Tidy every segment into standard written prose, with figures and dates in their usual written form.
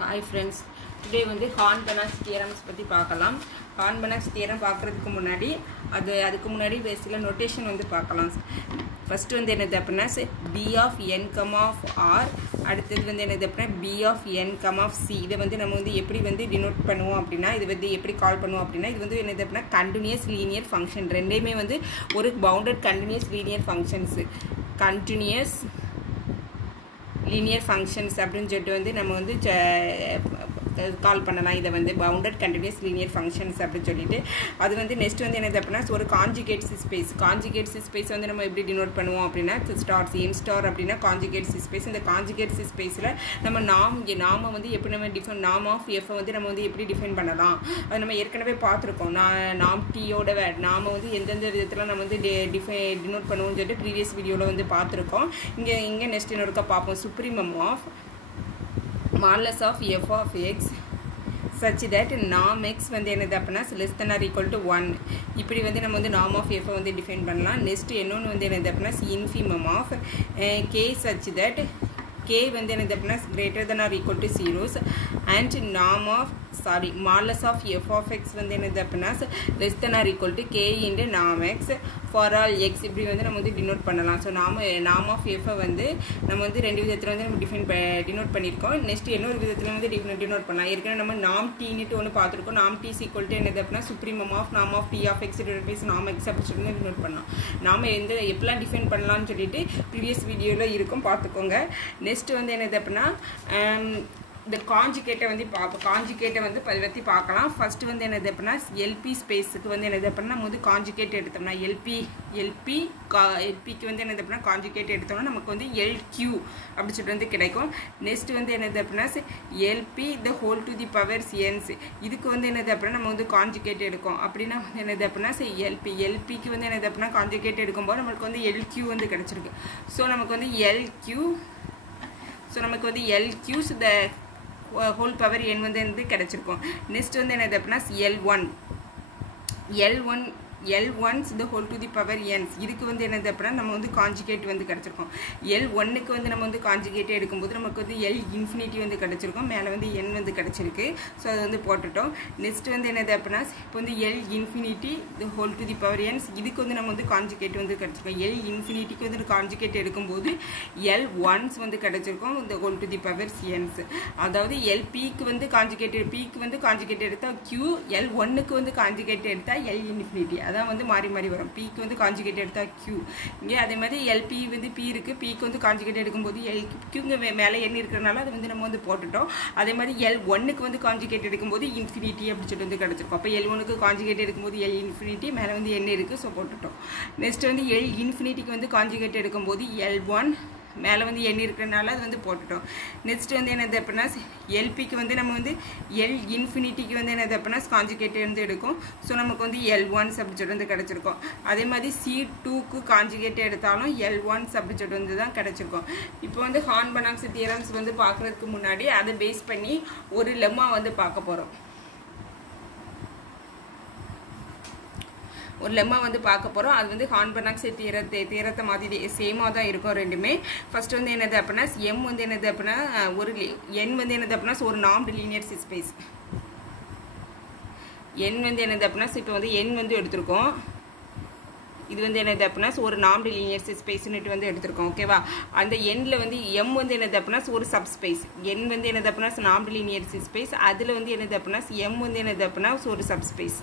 Hi friends, today வந்து Horn-Banach theorems பத்தி பார்க்கலாம். Horn-Banach theorem பார்க்கிறதுக்கு முன்னாடி பேசிக்கலா நோட்டேஷன் வந்து பார்க்கலாம். ஃபர்ஸ்ட் வந்து என்னது அப்படினா b of n, r அடுத்து வந்து என்னது அப்படினா b of n, c இத வந்து நம்ம வந்து எப்படி வந்து டினோட் பண்ணுவோம் அப்படினா இது வந்து எப்படி கால் பண்ணுவோம் அப்படினா இது வந்து என்னது அப்படினா கண்டினியூஸ் லீனியர் ஃபங்க்ஷன் ரெண்டையுமே வந்து ஒரு bounded continuous linear functions continuous linear functions அப்படினு சொல்லிட்டு வந்து நம்ம வந்து கால் பண்ணலாம் இத வந்து bounded continuous linear functions அப்படி சொல்லிட்டு அது வந்து நெக்ஸ்ட் வந்து என்னது அப்படினா ஒரு conjugate space வந்து நம்ம எப்படி டினோட் பண்ணுவோம் அப்படினா ஸ்டார்ஸ் n ஸ்டார் அப்படினா conjugate space இந்த conjugate spaceல நம்ம நாம வந்து எப்படி நம்ம டிஃபைன் நார்ம் ஆஃப் f வந்து நம்ம வந்து எப்படி டிஃபைன் பண்ணலாம் அது நம்ம ஏற்கனவே பார்த்திருக்கோம் நார்ம் t ஓட நாம வந்து எந்தெந்த விதத்துல நம்ம வந்து டினோட் பண்ணுவோம்னு சொல்லிட்டு previous வீடியோல வந்து பார்த்திருக்கோம் இங்க நெக்ஸ்ட் இன்னொருக்க பாப்போம் supremum of modulus of f of x such that norm x வந்து என்னது அப்படினா less than or equal to 1 இப்படி வந்து நம்ம வந்து norm of f வந்து டிஃபைன் பண்ணலாம் நெக்ஸ்ட் இன்னொன்னு வந்து என்னது அப்படினா infimum of k such that k வந்து என்னது அப்படினா greater than or equal to 0 and norm of modulus of f of x வந்து என்னது அப்படினா less than or equal to k into norm x for all x இப்படி வந்து நம்ம வந்து டினோட் பண்ணலாம் சோ norm of f வந்து நம்ம வந்து ரெண்டு விதத்துல வந்து நம்ம டினோட் பண்ணிருக்கோம் நெக்ஸ்ட் இன்னொரு விதத்துல வந்து டினோட் பண்ணலாம் ஏற்கனவே நம்ம norm t ன்னு ஒன்னு பாத்துறோம் norm t = என்னது அப்படினா supremum of norm of t of x divided by norm x அப்படி சொல்லி டினோட் பண்ணலாம் நாம எப்பலாம் டிஃபைன் பண்ணலாம்னு சொல்லிட்டு previous வீடியோல இருக்கும் பாத்துக்கோங்க நெக்ஸ்ட் வந்து என்னது அப்படினா the conjugate வந்து conjugate வந்து பத்தி பார்க்கலாம் ஃபர்ஸ்ட் வந்து என்னது அப்படினா LP ஸ்பேஸ்க்கு வந்து என்னது அப்படினா நம்ம வந்து conjugate எடுத்தோம்னா LP க்கு வந்து என்னது அப்படினா conjugate எடுத்தோம்னா நமக்கு வந்து LQ அப்படி சொல்லிட்டு வந்து கிடைக்கும் நெக்ஸ்ட் வந்து என்னது அப்படினா LP the whole to the power n இதுக்கு வந்து என்னது அப்படினா நம்ம வந்து conjugate எடுக்கும் அப்படினா வந்து என்னது அப்படினா LP க்கு வந்து என்னது அப்படினா conjugate எடுக்கும்போது நமக்கு வந்து LQ வந்து கிடைச்சிருக்கு சோ நமக்கு வந்து LQ the whole power n வந்து கிடைச்சிருக்கும் நெக்ஸ்ட் வந்து என்னது அப்படினா L1 the whole to the power n இதுக்கு வந்து என்னது அப்படினா நம்ம வந்து கான்ஜுகேட் வந்து கிடைச்சிருக்கும் L1 க்கு வந்து நம்ம வந்து கான்ஜுகேட் எடுக்கும்போது நமக்கு வந்து L infinity வந்து கிடைச்சிருக்கும் மேலே வந்து n வந்து கிடைச்சிருக்கு சோ அது வந்து போட்டுட்டோம் நெக்ஸ்ட் வந்து என்னது அப்படினா இப்போ வந்து L infinity the whole to the power n இதுக்கு வந்து நம்ம வந்து கான்ஜுகேட் வந்து கிடைச்சிருக்கும் L infinity க்கு வந்து கான்ஜுகேட் எடுக்கும்போது L1s வந்து கிடைச்சிருக்கும் the whole to the power n அதாவது LP க்கு வந்து கான்ஜுகேட் p க்கு வந்து கான்ஜுகேட் எடுத்தா q L1 க்கு வந்து கான்ஜுகேட் எடுத்தா L infinity அதான் வந்து மாறி வரும் p க்கு வந்து கான்ஜுகேட் எடுத்தா q இங்க அதே மாதிரி LP வந்து p இருக்கு p க்கு வந்து கான்ஜுகேட் எடுக்கும்போது q ங்க மேலே n இருக்கறனால அது வந்து நம்ம வந்து போட்டுட்டோம் அதே மாதிரி L1 க்கு வந்து கான்ஜுகேட் எடுக்கும்போது infinity அப்படி சொல்லிட்டு வந்து கிடைச்சிருக்கும் அப்ப L1 க்கு கான்ஜுகேட் எடுக்கும்போது L infinity மேலே வந்து n இருக்கு சோ போட்டுட்டோம் நெக்ஸ்ட் வந்து L infinity க்கு வந்து கான்ஜுகேட் எடுக்கும்போது L1 மேலே வந்து n இருக்கறனால அது வந்து போட்டுட்டோம் நெக்ஸ்ட் வந்து என்னது அப்படினா LP க்கு வந்து நம்ம வந்து L infinity க்கு வந்து என்னது அப்படினா கான்ஜுகேட் வந்து எடுக்கும் சோ நமக்கு வந்து L1 அப்படி சொல்லிட்டு வந்து கிடைச்சிருக்கும் அதே மாதிரி C2 க்கு கான்ஜுகேட் எடுத்தாலும் L1 அப்படி சொல்லிட்டு வந்து தான் கிடைச்சிருக்கும் இப்போ வந்து Horn-Banach தியரம்ஸ் வந்து பார்க்கிறதுக்கு முன்னாடி அதை பேஸ் பண்ணி ஒரு லெம்மா வந்து பார்க்க போறோம் ஒரு லெம்மா வந்து பார்க்க போறோம் அது வந்து Horn-Banach தியரத்தை மாதிரி சேமா தான் இருக்கும் ரெண்டுமே ஃபர்ஸ்ட் வந்து என்னது அப்படினா m வந்து என்னது அப்படினா ஒரு n வந்து என்னது அப்படினா ஒரு நார்ம்டு லீனியர் ஸ்பேஸ் n வந்து என்னது அப்படினா இப்போ வந்து n வந்து எடுத்துறோம் இது வந்து என்னது அப்படினா ஒரு நார்ம்டு லீனியர் ஸ்பேஸ்னு வந்து எடுத்துறோம் ஓகேவா அந்த n ல வந்து m வந்து என்னது அப்படினா ஒரு சப் ஸ்பேஸ் n வந்து என்னது அப்படினா நார்ம்டு லீனியர் ஸ்பேஸ் அதுல வந்து என்னது அப்படினா m வந்து என்னது அப்படினா ஒரு சப் ஸ்பேஸ்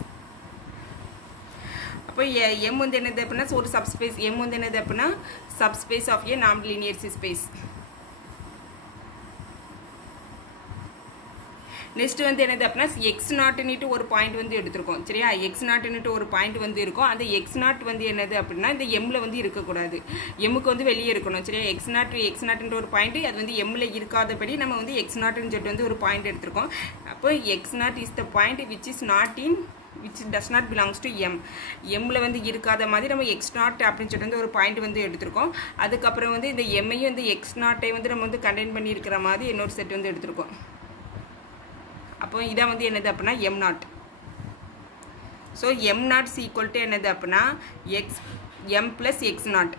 அப்ப m வந்து என்னது அப்படினா ஒரு சப்ஸ்பேஸ் m வந்து என்னது அப்படினா subspace of a normed linear space next வந்து என்னது அப்படினா x0 ன்னுட்டு ஒரு பாயிண்ட் வந்து எடுத்துறோம் சரியா x0 ன்னுட்டு ஒரு பாயிண்ட் வந்து இருக்கும் அந்த x0 வந்து என்னது அப்படினா இந்த m ல வந்து இருக்க கூடாது m க்கு வந்து வெளியே இருக்கணும் சரியா x0 ன்ற ஒரு பாயிண்ட் அது வந்து m ல இருக்காதபடி நம்ம வந்து x0 ன்னு சொல்லிட்டு வந்து ஒரு பாயிண்ட் எடுத்துறோம் அப்ப x0 is the point which does not belongs to m ல வந்து இருக்காத மாதிரி நம்ம x0 அப்படினு சொல்லிட்டு ஒரு பாயிண்ட் வந்து எடுத்துறோம் அதுக்கு அப்புறம் வந்து இந்த m ஐயும் இந்த x0 ஐ வந்து நம்ம வந்து கண்டெய்ன் பண்ணி இருக்கிற மாதிரி இன்னொரு செட் வந்து எடுத்துறோம் அப்போ இத வந்து என்னது அப்படினா m0 சோ m0 = என்னது அப்படினா m plus x0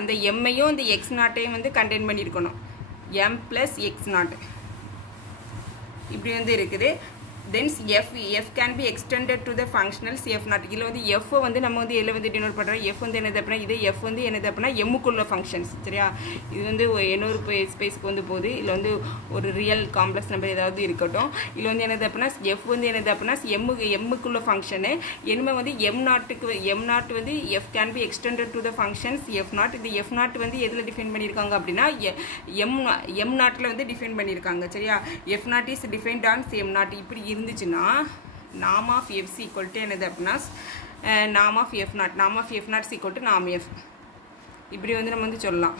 அந்த m ஐயும் இந்த x0 ஐயும் வந்து கண்டெய்ன் பண்ணி இருக்கணும் m plus x0 இப்படி வந்து இருக்குது. then f can be extended to the functionals f not. இதுல வந்து f வந்து நம்ம வந்து எல்ல வந்து டினோட் பண்றோம். f வந்து என்னது அப்படினா இது f வந்து என்னது அப்படினா m க்குள்ள ஃபங்க்ஷன்ஸ். சரியா? இது வந்து இன்னொரு ஸ்பேஸ்க்கு வந்து போகுது. இதுல வந்து ஒரு ரியல் காம்ப்ளெக்ஸ் நம்பர் ஏதாவது இருக்கட்டும். இதுல வந்து என்னது அப்படினா f வந்து என்னது அப்படினா m க்குள்ள ஃபங்க்ஷன். என்னமே வந்து m0 வந்து f can be extended to the functions f not. இது f not வந்து எதுல டிஃபைன் பண்ணிருக்காங்க அப்படினா m0 ல வந்து டிஃபைன் பண்ணிருக்காங்க. சரியா? f not is defined on m0. இப்படி இருந்துச்சுன்னா norm of f is equal to என்னது அப்படின்னா norm of f not is equal to norm f. இப்படி வந்து நம்ம வந்து சொல்லலாம்.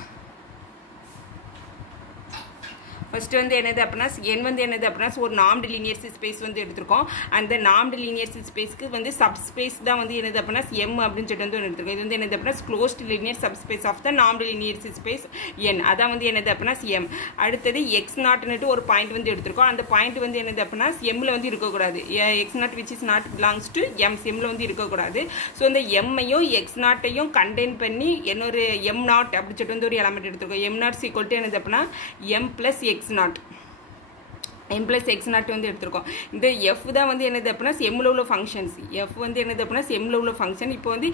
ஃபர்ஸ்ட் வந்து என்னது அப்படினா n வந்து என்னது அப்படினா ஒரு நார்ம்டு லீனியர் ஸ்பேஸ் வந்து எடுத்துறோம். அந்த நார்ம்டு லீனியர் ஸ்பேஸ்க்கு வந்து சப்ஸ்பேஸ் தான் வந்து என்னது அப்படினா m அப்படினு சொல்லிட்டு வந்து எடுத்துறோம். இது வந்து என்னது அப்படினா closed linear subspace of the normed linear space n. அதான் வந்து என்னது அப்படினா m. அடுத்து x0 னுட்டு ஒரு பாயிண்ட் வந்து எடுத்துறோம். அந்த பாயிண்ட் வந்து என்னது அப்படினா m ல வந்து இருக்க கூடாது. x0 which is not belongs to m ல வந்து இருக்க கூடாது. சோ அந்த m ஐயும் x0 ஐயும் கண்டெய்ன் பண்ணி இன்னொரு m0 அப்படி சொல்லிட்டு வந்து ஒரு எலிமெண்ட் எடுத்துறோம். m0 = என்னது அப்படினா m + x0 m plus x0 வந்து எடுத்துறோம். இந்த f தான் வந்து என்னது அப்படினா m ல உள்ள ஃபங்க்ஷன்ஸ். f வந்து என்னது அப்படினா m ல உள்ள ஃபங்க்ஷன். இப்போ வந்து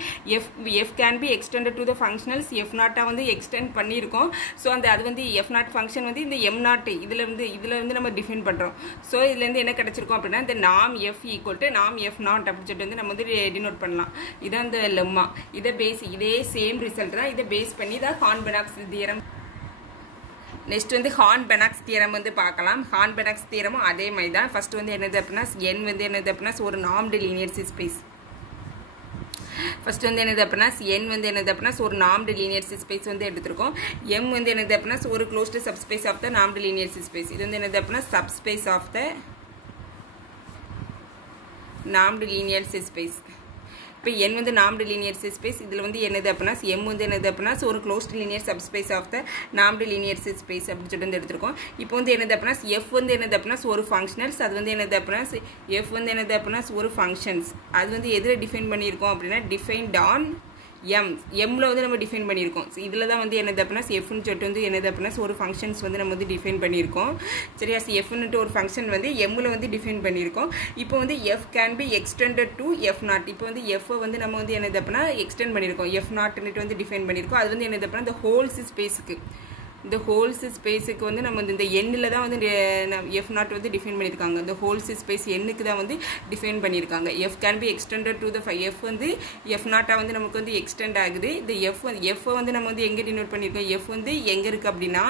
f can be extended to the functionals f0 வந்து எக்ஸ்டெண்ட் பண்ணியிருக்கோம். ஸோ அந்த அது வந்து f0 ஃபங்க்ஷன் வந்து இந்த m0 இதுல இருந்து நம்ம டிஃபைன் பண்றோம். ஸோ இதுல இருந்து என்ன கிடைச்சிருக்கும் அப்படின்னா இந்த norm f = norm f0 அப்படி சொல்லிட்டு வந்து நம்ம வந்து டினோட் பண்ணலாம். இதான் இந்த லெம்மா. இதே சேம் ரிசல்ட் தான். இதை பேஸ் பண்ணி தான் ஹார்ன்-பெனாக்ஸ் தியரம். நெக்ஸ்ட் வந்து ஹார்ன்-பெனாக்ஸ் தியரம் வந்து பார்க்கலாம். ஹார்ன்-பெனாக்ஸ் தியரமும் அதே மாதிரி தான். ஃபர்ஸ்ட் வந்து என்னது அப்படின்னா n வந்து என்னது அப்படின்னா ஒரு நார்ம்டு லீனியர் ஸ்பேஸ். ஃபர்ஸ்ட் வந்து என்னது அப்படின்னா n வந்து என்னது அப்படின்னா ஒரு நார்ம்டு லீனியர் ஸ்பேஸ் வந்து எடுத்துருக்கோம். m வந்து என்னது அப்படின்னா ஒரு closed subspace of the normed linear space. இது வந்து என்னது அப்படின்னா subspace of the normed linear space. இப்போ n வந்து நார்ம்டு லீனியர் ஸ்பேஸ். இதில் வந்து என்னது அப்படின்னா m வந்து என்னது அப்படின்னா ஒரு closed linear subspace of the normed linear space அப்படின்னு சொல்லிட்டு வந்து எடுத்துருக்கோம். இப்போ வந்து என்னது அப்படின்னா f வந்து என்னது அப்படின்னா ஒரு ஃபங்க்ஷனல்ஸ். அது வந்து என்னது அப்படின்னா f வந்து என்னது அப்படின்னா ஒரு ஃபங்க்ஷன்ஸ். அது வந்து எதில் டிஃபைன் பண்ணியிருக்கோம் அப்படின்னா டிஃபைன்ட் ஆன் m ல வந்து நம்ம டிஃபைன் பண்ணியிருக்கோம். இதில் தான் வந்து என்னது அப்படின்னா fன்னு சொல்லிட்டு வந்து என்னது அப்படின்னா ஒரு ஃபங்க்ஷன்ஸ் வந்து நம்ம வந்து டிஃபைன் பண்ணியிருக்கோம். சரியா? fன்னுட்டு ஒரு ஃபங்க்ஷன் வந்து m ல வந்து டிஃபைன் பண்ணியிருக்கோம். இப்போ வந்து f can be extended to f0. இப்போ வந்து f வந்து நம்ம வந்து என்னது அப்படின்னா எக்ஸ்டெண்ட் பண்ணியிருக்கோம். f0 வந்து டிஃபைன் பண்ணியிருக்கோம். அது வந்து என்னது அப்படின்னா இந்த ஹோல்ஸ் ஸ்பேஸுக்கு இந்த ஹோல்ஸ் ஸ்பேஸுக்கு வந்து நம்ம இந்த n-ல தான் வந்து f0 வந்து டிஃபைன் பண்ணியிருக்காங்க. இந்த ஹோல்ஸ் ஸ்பேஸ் n-க்கு தான் வந்து டிஃபைன் பண்ணியிருக்காங்க. f can be extended to the f வந்து f0 வந்து நமக்கு வந்து எக்ஸ்டெண்ட் ஆகுது. இந்த f வந்து நம்ம வந்து எங்கே டினோட் பண்ணியிருக்கோம்? f வந்து எங்கே இருக்குது அப்படின்னா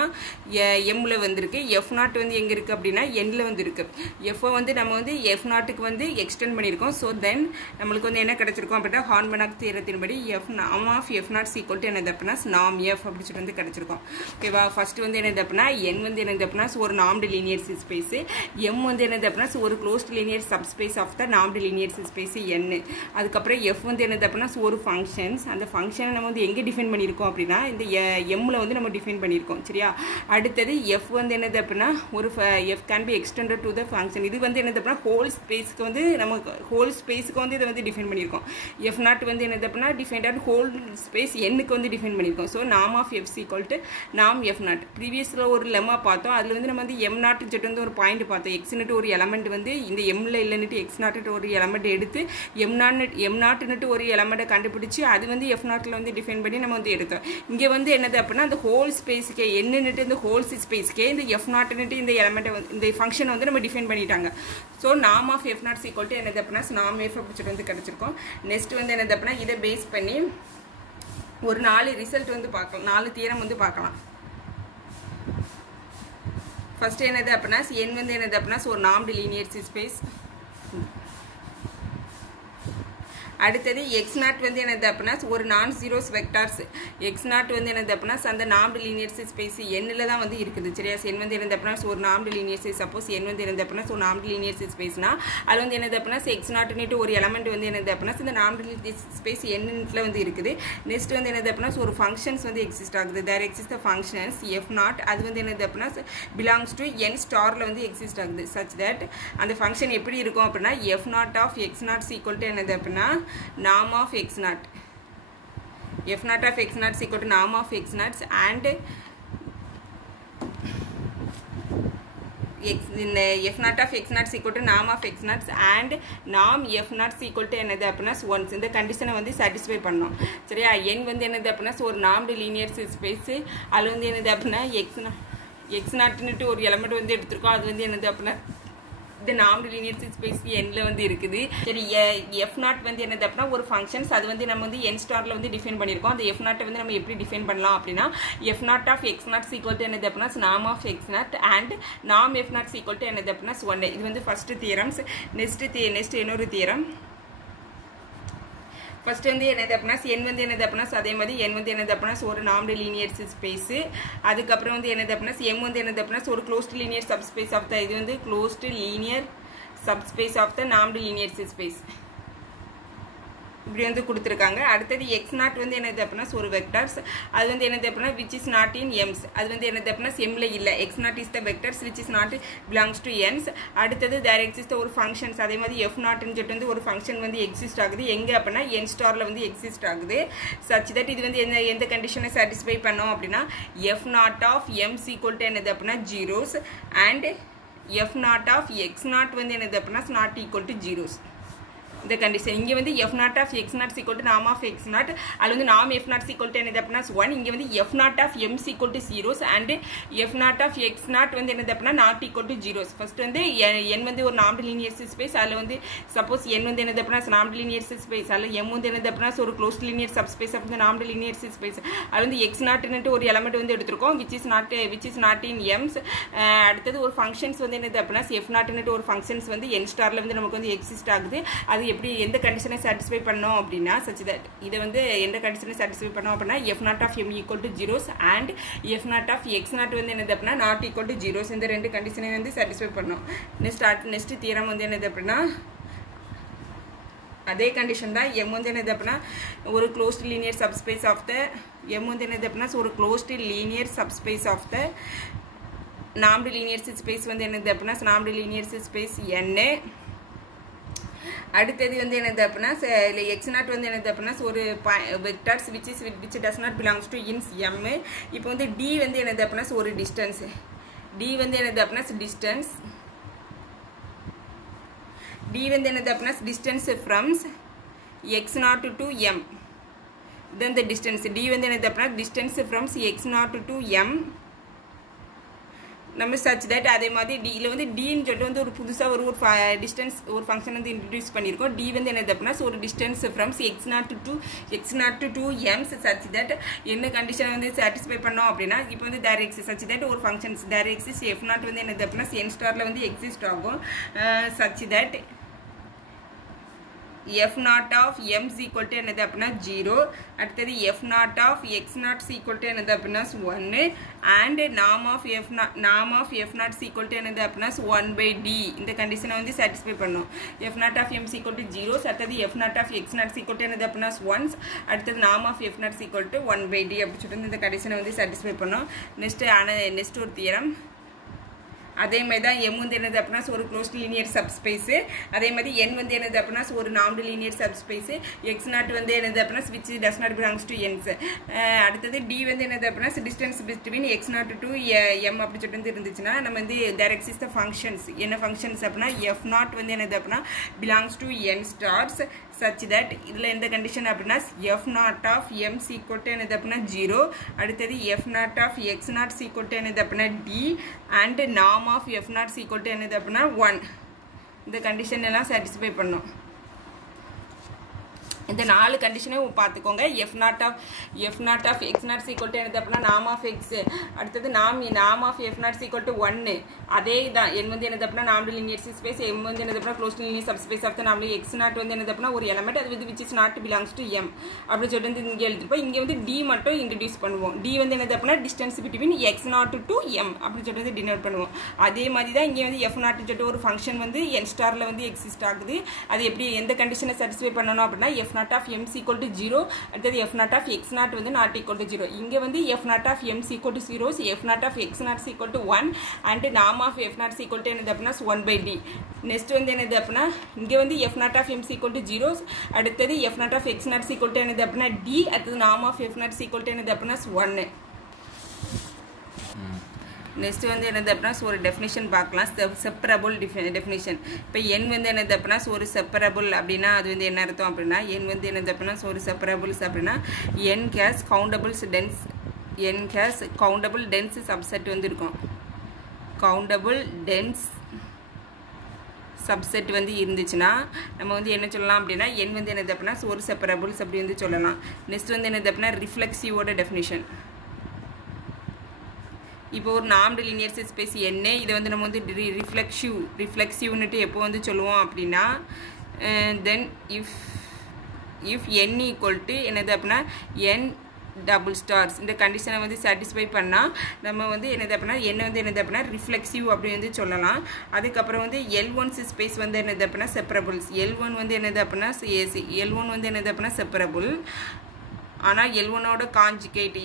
m-ல வந்துருக்கு. f0 வந்து எங்கே இருக்குது அப்படின்னா n-ல வந்து இருக்குது. f வந்து நம்ம வந்து f0க்கு வந்து எக்ஸ்டெண்ட் பண்ணியிருக்கோம். ஸோ தென் நம்மளுக்கு வந்து என்ன கிடைச்சிருக்கோம் அப்படின்னா ஹார்ன்-பெனாக்ஸ் தியரத்தின்படி norm of f0 = என்னது அப்படின்னா norm f அப்படி சொல்லிட்டு வந்து கிடைச்சிருக்கோம். ஓகேவா? ஃபர்ஸ்ட் வந்து என்னது அப்படின்னா n வந்து என்னது அப்படின்னா ஒரு நார்ம்டு லீனியர் ஸ்பேஸ். m வந்து என்னது அப்படின்னா ஒரு closed linear subspace of the normed linear space n. அதுக்கப்புறம் f வந்து என்னது அப்படின்னா ஒரு ஃபங்க்ஷன்ஸ். அந்த ஃபங்க்ஷனை நம்ம வந்து எங்கே டிஃபைன் பண்ணியிருக்கோம் அப்படின்னா இந்த m-ல வந்து நம்ம டிஃபைன் பண்ணியிருக்கோம். சரியா? அடுத்தது f வந்து என்னது அப்படின்னா ஒரு f can be extended to the function. இது வந்து என்னது அப்படின்னா ஹோல் ஸ்பேஸ்க்கு வந்து நம்ம ஹோல் ஸ்பேஸ்க்கு வந்து இதை வந்து டிஃபைன் பண்ணியிருக்கோம். f0 வந்து என்னது அப்படின்னா டிஃபைன்ட் ஆன் ஹோல் ஸ்பேஸ் n-க்கு வந்து டிஃபைன் பண்ணியிருக்கோம். So norm of f = norm f0. ப்ரீவியஸ்ல ஒரு லெம்மா பார்த்தோம். அதுல வந்து நம்ம வந்து m0 சொல்லிட்டு வந்து ஒரு பாயிண்ட் பார்த்தோம். x-னுட்டு ஒரு எலிமெண்ட் வந்து இந்த m-ல இல்லைன்னுட்டு x0 ஒரு எலிமெண்ட் எடுத்து m0 ஒரு எலிமெண்ட்டை கண்டுபிடிச்சு அது வந்து f0ல வந்து டிஃபைன் பண்ணி நம்ம வந்து எடுத்தோம். இங்கே வந்து என்னது அப்படின்னா அந்த ஹோல் ஸ்பேஸ்க்கே n-னுட்டு இந்த ஹோல்ஸ் ஸ்பேஸ்க்கே இந்த f0னுட்டு இந்த எலிமெண்ட்டை இந்த ஃபங்க்ஷன் வந்து நம்ம டிஃபைன் பண்ணிட்டாங்க. ஸோ norm of f0 = என்னது அப்படின்னா norm f அப்படி சொல்லிட்டு வந்து கிடைச்சிருக்கோம். நெக்ஸ்ட் வந்து என்னது அப்படின்னா இதை பேஸ் பண்ணி ஒரு 4 ரிசல்ட் வந்து பார்க்கலாம். 4 தியரம் வந்து பார்க்கலாம். ஃபர்ஸ்ட் என்னது அப்படின்னா n வந்து என்னது அப்படின்னா ஒரு நார்ம்டு லீனியர் ஸ்பேஸ். அடுத்தது x0 வந்து என்னது அப்படின்னா ஒரு நான் ஜீரோஸ் வெக்டார்ஸ். x0 வந்து என்னது அப்படின்னா அந்த நார்ம்டு லீனியர் ஸ்பேஸ் n-ல தான் வந்து இருக்குது. சரியா? n வந்து என்னது அப்படின்னா ஒரு normed linear space. Suppose n வந்து என்னது அப்படின்னா ஒரு நார்ம்டு லீனியர் ஸ்பேஸ்னா அது வந்து என்னது அப்படின்னா x0 ஒரு எலிமெண்ட் வந்து என்னது அப்படின்னா இந்த நார்ம்டு லீனியர் ஸ்பேஸ் n-ல வந்து இருக்குது. நெக்ஸ்ட் வந்து என்னது அப்படின்னா ஒரு ஃபங்க்ஷன்ஸ் வந்து எக்ஸிஸ்ட் ஆகுது. There exist the functions f0. அது வந்து என்னது அப்படின்னா பிலாங்ஸ் டு n ஸ்டார்ல வந்து எக்ஸிஸ்ட் ஆகுது. சச் தட் அந்த ஃபங்க்ஷன் எப்படி இருக்கும் அப்படின்னா f0 of x0 = என்னது அப்படின்னா norm of x0. f0 of x0 = norm of x0 and f naught of x naught is equal to norm of x naught and norm f naught is equal to என்னது அப்படினா once இந்த கண்டிஷனை வந்து satisfy பண்ணோம் சரியா n வந்து என்னது அப்படினா ஒரு நார்ம்டு லீனியர் ஸ்பேஸ் அதுல வந்து என்னது அப்படினா x naught னுட்டு ஒரு எலிமெண்ட் வந்து எடுத்துறோம் அது வந்து என்னது அப்படினா the normed linear space n ல வந்து இருக்குது சரி f0 வந்து என்னது அப்படினா ஒரு ஃபங்க்ஷன்ஸ் அது வந்து நம்ம வந்து n ஸ்டார்ல வந்து டிஃபைன் பண்ணிருக்கோம் அந்த f0 வந்து நம்ம எப்படி டிஃபைன் பண்ணலாம் அப்படினா f0 of x0 = என்னது அப்படினா norm of x0 and norm f0 = என்னது அப்படினா 1 இது வந்து ஃபர்ஸ்ட் தியரம்ஸ் நெக்ஸ்ட் இன்னொரு தியரம் First வந்து என்னது அப்படினா n வந்து என்னது அப்படினா அதே மாதிரி n வந்து என்னது அப்படினா ஒரு நார்ம்டு லீனியர் ஸ்பேஸ் அதுக்கு அப்புறம் வந்து என்னது அப்படினா m வந்து என்னது அப்படினா ஒரு closed linear subspace of the இது வந்து closed linear subspace of the normed linear space இப்படி வந்து கொடுத்திருக்காங்க அடுத்து x0 வந்து என்னது அப்படினா ஒரு வெக்டர்ஸ் அது வந்து என்னது அப்படினா which is not in m's அது வந்து என்னது அப்படினா m ல இல்ல x0 is the vectors which is not belongs to n's அடுத்து there exists ஒரு ஃபங்க்ஷன்ஸ் அதே மாதிரி f0 ன்னு சொல்லிட்டு வந்து ஒரு ஃபங்க்ஷன் வந்து எக்ஸிஸ்ட் ஆகுது எங்க அப்படினா n ஸ்டார்ல வந்து எக்ஸிஸ்ட் ஆகுது such that இது வந்து எந்த கண்டிஷனை satisfy பண்ணோம் அப்படினா f0 of m = என்னது அப்படினா zeros and f0 of x0 வந்து என்னது அப்படினா not equal to zeros the condition இங்க வந்து f0 of x0 = norm of x0 அது வந்து norm f0 = என்னது அப்படினா 1 இங்க வந்து f0 of m = zeros and f0 of x0 வந்து என்னது அப்படினா not equal to zeros first வந்து n வந்து ஒரு நார்ம்டு லீனியர் ஸ்பேஸ் அதுல வந்து சப்போஸ் n வந்து என்னது அப்படினா நார்ம்டு லீனியர் ஸ்பேஸ் அதுல m வந்து என்னது அப்படினா ஒரு closed linear subspace of the normed linear space அது வந்து x0 ன்னு ஒரு எலிமெண்ட் வந்து எடுத்துறோம் which is not in m's அடுத்து ஒரு ஃபங்க்ஷன்ஸ் வந்து என்னது அப்படினா f0 ன்னு ஒரு ஃபங்க்ஷன்ஸ் வந்து n ஸ்டார்ல வந்து நமக்கு வந்து எக்ஸிஸ்ட் ஆகுது அது எப்படி எந்த கண்டிஷனை satisfy பண்ணோம் அப்படினா such that இத வந்து எந்த கண்டிஷனை satisfy பண்ணோம் அப்படினா f0 of m = zeros and f0 of x0 வந்து என்னது அப்படினா not equal to zeros இந்த ரெண்டு கண்டிஷனை வந்து satisfy பண்ணோம் நெக்ஸ்ட் தியரம் வந்து என்னது அப்படினா அதே கண்டிஷன் தான் m வந்து என்னது அப்படினா ஒரு closed linear subspace of the m வந்து என்னது அப்படினா ஒரு closed linear subspace of the normed linear space வந்து என்னது அப்படினா நார்ம்டு லீனியர் ஸ்பேஸ் n அடுத்து வந்து என்னது அப்படினா x0 வந்து என்னது அப்படினா ஒரு vectors which does not belongs to in m இப்போ வந்து d வந்து என்னது அப்படினா ஒரு டிஸ்டன்ஸ் d வந்து என்னது அப்படினா டிஸ்டன்ஸ் d வந்து என்னது அப்படினா distance from x0 to m then the distance d வந்து என்னது அப்படினா distance from x0 to m நம்ம such that அதே மாதிரி d ல வந்து d ன்னு சொல்லிட்டு வந்து ஒரு புதுசா ஒரு டிஸ்டன்ஸ் ஒரு ஃபங்க்ஷன் வந்து இன்ட்ரோ듀ஸ் பண்ணிருக்கோம் d வந்து என்னது அப்படினா ஒரு distance from x0 to m such that என்ன கண்டிஷனை வந்து satisfy பண்ணோம் அப்படினா இப்போ வந்து there exists such that ஒரு ஃபங்க்ஷன்ஸ் there exists f0 வந்து என்னது அப்படினா n ஸ்டார்ல வந்து எக்ஸிஸ்ட் ஆகும் such that f0 of m = என்னது அப்படினா 0 அடுத்து f0 of x0 = என்னது அப்படினா 1 and norm of f0 = என்னது அப்படினா 1/d இந்த கண்டிஷனை வந்து satisfy பண்ணோம் f0 of m = 0 அடுத்து f0 of x0 = என்னது அப்படினா 1 அடுத்து norm of f0 = 1/d அப்படி சொல்லிட்டு இந்த கண்டிஷனை வந்து satisfy பண்ணோம் நெக்ஸ்ட் ஒரு தியரம் அதே மாதிரி தான் m வந்து என்னது அப்படினா ஒரு க்ளோஸ்ட் லீனியர் சப்ஸ்பேஸ் அதே மாதிரி n வந்து என்னது அப்படினா ஒரு நார்ம்டு லீனியர் சப்ஸ்பேஸ் x0 வந்து என்னது அப்படினா which does not belongs to n அடுத்து d வந்து என்னது அப்படினா distance between x0 to m அப்படி சொல்லிட்டு இருந்துச்சுனா நம்ம வந்து there exists the functions என்ன ஃபங்க்ஷன்ஸ் அப்படினா f0 வந்து என்னது அப்படினா belongs to n stars such that இதுல எந்த கண்டிஷன் அப்படினா f0 of m = என்னது அப்படினா 0 அடுத்து f0 of x0 = என்னது அப்படினா d and norm of f0 = என்னது அப்படினா 1 இந்த கண்டிஷன் எல்லாம் satisfy பண்ணோம் இந்த நாலு கண்டிஷனையும் பாத்துக்கோங்க f0 of x0 = என்னது அப்படினா norm of x அடுத்து norm of f0 = 1 அதே தான் n வந்து என்னது அப்படினா நார்ம்டு லீனியர் ஸ்பேஸ் m வந்து என்னது அப்படினா closed linear subspace of the normed x0 வந்து என்னது அப்படினா ஒரு எலிமெண்ட் அது வந்து which is not belongs to m அப்படி சொல்லிட்டு இங்க எழுதிப்போம் இங்க வந்து d மட்டும் இன்ட்ரோ듀ஸ் பண்ணுவோம் d வந்து என்னது அப்படினா distance between x0 to m அப்படி சொல்லிட்டு டினோட் பண்ணுவோம் அதே மாதிரி தான் இங்க வந்து f0 சொல்லிட்டு ஒரு ஃபங்க்ஷன் வந்து n ஸ்டார்ல வந்து எக்ஸிஸ்ட் ஆகுது அது எப்படி எந்த கண்டிஷனை satisfy பண்ணனும் அப்படினா f0 of m = 0 அடுத்து f0 of x0 வந்து not equal to 0 இங்க வந்து f0 of m = 0 f0 of x0 = 1 and norm of f0 = என்னது அப்படினா 1/d நெக்ஸ்ட் வந்து என்னது அப்படினா இங்க வந்து f0 of m = 0 அடுத்து f0 of x0 = என்னது அப்படினா d அடுத்து norm of f0 = என்னது அப்படினா 1 நெக்ஸ்ட் வந்து என்னது அப்படின்னா ஒரு டெஃபினிஷன் பார்க்கலாம். Separable definition. இப்போ என் வந்து என்னது அப்படின்னா ஒரு செப்பரபிள் அப்படின்னா அது வந்து என்ன அர்த்தம் அப்படின்னா என் வந்து என்னது அப்படின்னா ஒரு செப்பரபிள்ஸ் அப்படின்னா என் கேஸ் கவுண்டபிள்ஸ் டென்ஸ் என் கேஸ் கவுண்டபிள் டென்ஸ் சப்செட் வந்து இருக்கும். கவுண்டபிள் டென்ஸ் சப்செட் வந்து இருந்துச்சுன்னா நம்ம வந்து என்ன சொல்லலாம் அப்படின்னா என் வந்து என்னது அப்படின்னா ஒரு செப்பரபிள்ஸ் அப்படி வந்து சொல்லலாம். நெக்ஸ்ட் வந்து என்னது அப்படின்னா ரிஃப்ளெக்சிவோட டெஃபினிஷன். இப்போ ஒரு நாம்டு லீனியர் ஸ்பேஸ் என்ன இதை வந்து நம்ம வந்து ரிஃப்ளெக்சிவ்னுட்டு எப்போ வந்து சொல்லுவோம் அப்படின்னா தென் இஃப் n ஈக்குவல் டு என்னது அப்படின்னா n டபுள் ஸ்டார்ஸ் இந்த கண்டிஷனை வந்து சாட்டிஸ்ஃபை பண்ணால் நம்ம வந்து என்னது அப்படின்னா என்ன வந்து என்னது அப்படின்னா ரிஃப்ளெக்சிவ் அப்படி வந்து சொல்லலாம். அதுக்கப்புறம் வந்து L1 ஸ்பேஸ் வந்து என்னது அப்படின்னா செப்பரபிள்ஸ். L1 வந்து என்னது அப்படின்னா L1 வந்து என்னது அப்படின்னா செப்பரபிள். ஆனால் L1ஓட காஞ்சிகேட்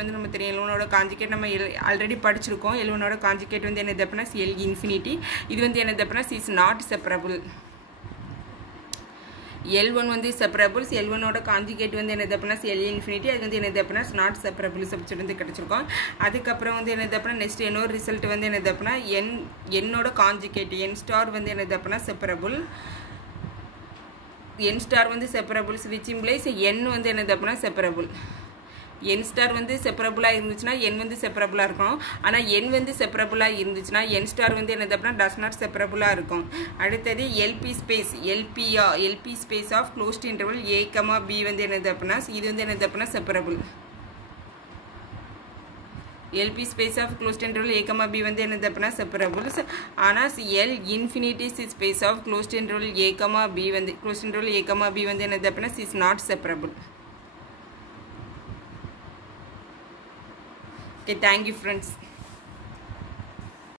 வந்து நம்ம தெரியும். L1ஓட காஞ்சிகேட் நம்ம ஆல்ரெடி படிச்சிருக்கோம். L1ஓட காஞ்சிகேட் வந்து என்னது அப்படின்னா L இன்ஃபினிட்டி. இது வந்து என்னது அப்படின்னா இஸ் நாட் செப்பரபிள். L1 வந்து செப்பரபிள்ஸ். L1ஓட காஞ்சிகேட் வந்து என்னது அப்படின்னா L இன்ஃபினிட்டி. அது வந்து என்னது அப்படின்னா நாட் செப்பரபிள்ஸ் அப்படி சொல்லி வந்து கிடச்சிருக்கோம். அதுக்கப்புறம் வந்து என்னது அப்படின்னா நெக்ஸ்ட் இன்னொரு ரிசல்ட் வந்து என்னது அப்படின்னா என்னோட காஞ்சிகேட் n ஸ்டார் வந்து என்னது அப்படின்னா செப்பரபிள். n ஸ்டார் வந்து செப்பரபிள்ஸ் விச் இம்ப்ளைஸ் n வந்து என்னது அப்படின்னா செப்பரபிள். n ஸ்டார் வந்து செப்பரபிளாக இருந்துச்சுன்னா n வந்து செப்பரபிளாக இருக்கும். ஆனால் n வந்து செப்பரபிளாக இருந்துச்சுன்னா n ஸ்டார் வந்து என்னது அப்படின்னா டஸ் நாட் செப்பரபிளாக இருக்கும். அடுத்தது LP space of closed interval a, b வந்து என்னது அப்படின்னா இது வந்து என்னது அப்படின்னா separable. LP space of closed interval a, b வந்து என்னது அப்படின்னா செப்பரபிள்ஸ். ஆனால் L infinity space of closed interval a, b வந்து closed interval a, b வந்து என்னது அப்படின்னா is not separable. Okay, thank you friends.